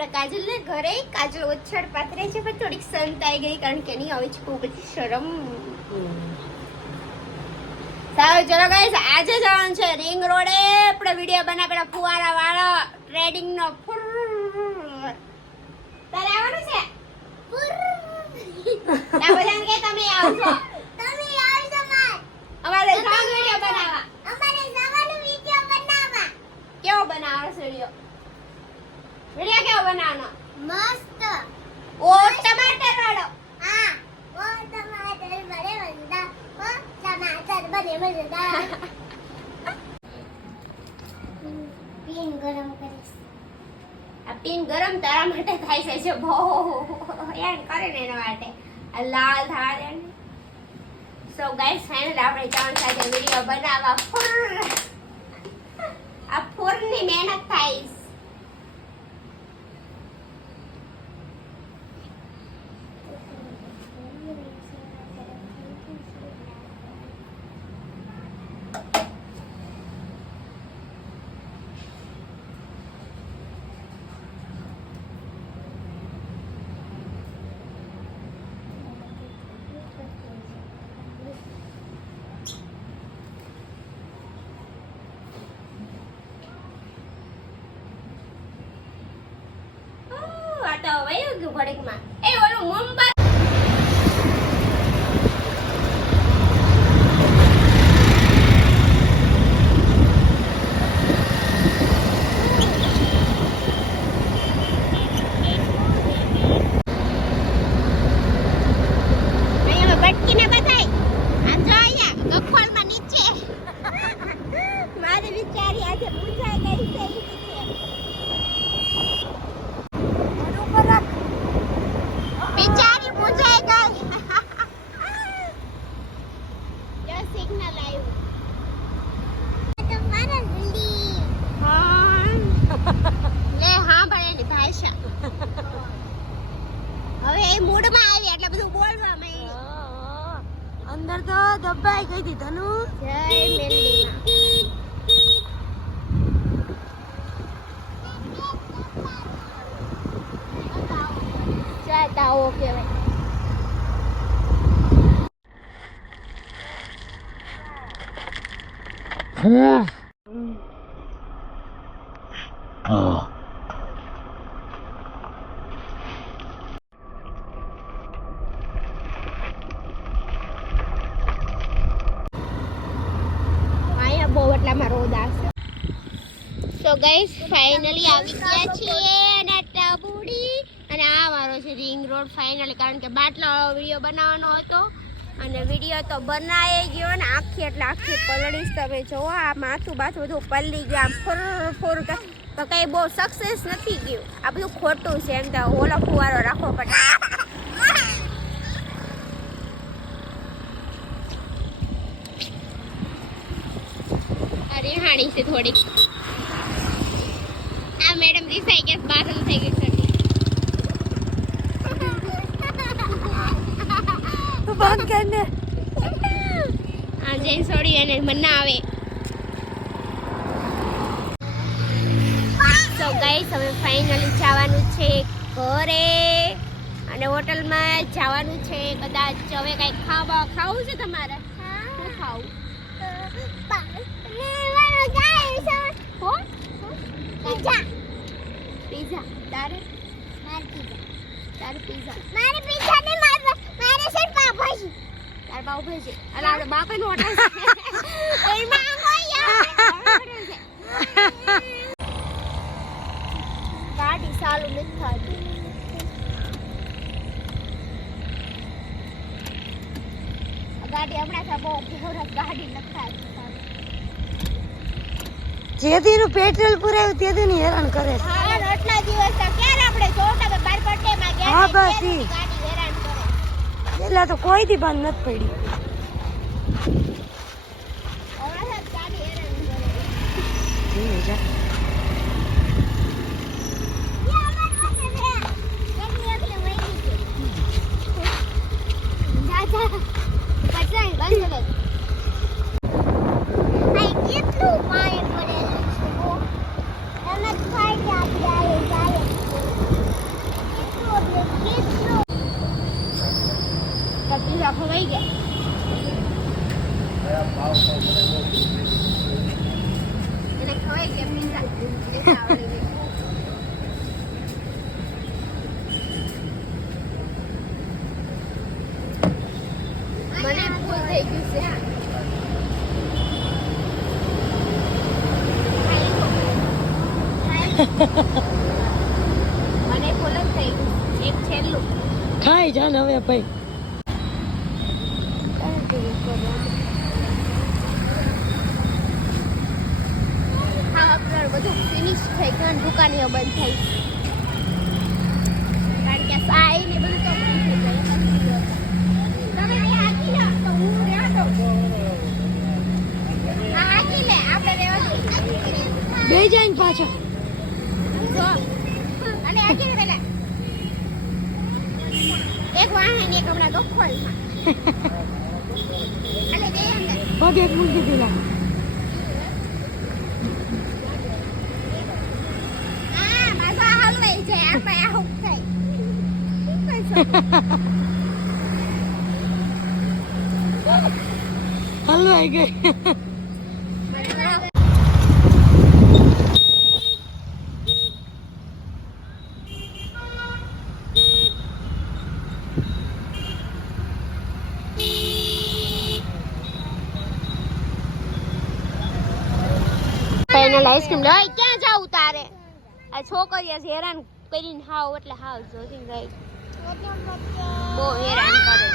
આપણે કાજલ ને ઘરે કાજલ ઓછળ પાથરે છે પણ થોડીક સંતાઈ ગઈ કારણ કે એની આવે છે બહુ બધી શરમ. સારું ચલો ગાઈસ, આજે જવાનું છે રિંગ રોડે આપણે વિડિયો બનાવેલા ફુવારા વાળો ટ્રેડિંગ નો. તારે આવવાનું છે? ના બધાને કે તમે આવજો. તમે આવજો માર. અમારે જવાનું વિડિયો બનાવવા. અમારે જવાનું વિડિયો બનાવવા. કેવો બનાવવાનો છે વિડિયો? વિડિયો કેવો બનાવવાનો? મસ્ત. ઓ ટમાટર વાળો. હા. ઓ ટમાટર બને વંદા. ઓ ટમાટર બને મજેદાર. પીન ગરમ કરીશ. આ પીન ગરમ તારા માટે થાય છે બહુ યાર કરે ને એના માટે આ લાલ થાય ને. સો ગાઈસ ફાઇનલ આપણે ત્રણ સાથે વિડિયો બનાવવા આ ફોરની મહેનત થાય. તો વયો ગયું ઘડીકમાં. એ ઓલું મુંબઈ બટકીને બધાય આમ જો અહીંયા ગફળમાં નીચે મારી વિચારી આજે પૂછાય ગઈ છે. હવે એ મૂડમાં આવી એટલે બધું બોલવા માંડી. અંદર તો દબાઈ ગઈ હતી ધનુ. જય મેલડીમાં જાતા હો કેવાય. સો ગાઈસ ફાઇનલી આવી ગયા છીએ અને ટબુડી અને આ મારો છે રિંગ રોડ ફાઇનલી કારણ કે બાટલા વિડિયો બનાવવાનો હતો અને વિડિયો તો બનાવી ગયો ને આખી એટલે આખી પલળીશ. તમે જોવો આ માથું બાથું બધું પલળી ગયું આમ ફોર તો કઈ બહુ સક્સેસ નથી ગયું. આ બધું ખોટું છે એમ તો ઓલો ફુવારો રાખવો પડે. અરે હાણી છે થોડીક. આ મેડમ રિસાઈ ગયા બાથરૂમ થઈ ગઈ છે. તું બંધ કર ને. આ જઈને છોડી એને મન ના આવે. તો ગાઈસ હવે ફાઇનલી જવાનું છે ઘરે અને હોટલમાં જવાનું છે કદાચ. હવે કઈ ખાવું છે તમારે? શું ખાવું? પિઝા. તારે? મારે પિઝા. તારે પિઝા. મારે પિઝા ને મારે છે પાવભાજી. તારે પાવભાજી. અલા આપણે બાપાનો હોટલ છે. ઓય માંગો યાર. ગાડી ચાલુ નથી થતી. ગાડી હમણાં બહુ ફેવરેટ ગાડી નથી થતી. જેથી નું પેટ્રોલ પુરાયું તેથી ની હેરાન કરે છે. હા આટલા દિવસ તો ક્યારે આપણે જોટા બાર બર્થડે માં ગયા. હા બસ ઈ ગાડી હેરાન કરે. એલા તો કોઈ દી બંધ નથી પડી. હવે ગાડી હેરાન કરે. જી જા. કેટલું પાણી પડેલું છે. એમ જ થાય કે આપણે જાય મને ફૂલ જ થઈ ગયું એક છેલ્લું ખાઈ જા ને હવે ભાઈ. હા આપણે બધું ફિનિશ થઈ ગયું દુકાનીઓ બંધ થઈ કારણ કે સાઈ ને બધું તો બંધ થઈ ગયું તમે બે હાકી લો તો હું રહેવા દઉં હા હાકી લે આપણે રહેવા દઉં બે જાય ને પાછા. જો અને હાકી લે પેલા એક વાહન એક હમણાં તો ખોલ અને બે અંદર પગ એક મૂકી દીધેલા. હલવાઈ ગઈ. ફાઇનલ આઈસ્ક્રીમ લે ક્યાં જાવ તારે આ છોકરીઓ હેરાન કરીને હાવ એટલે હાવ જોતી ગઈ બહુ હેરાન કરે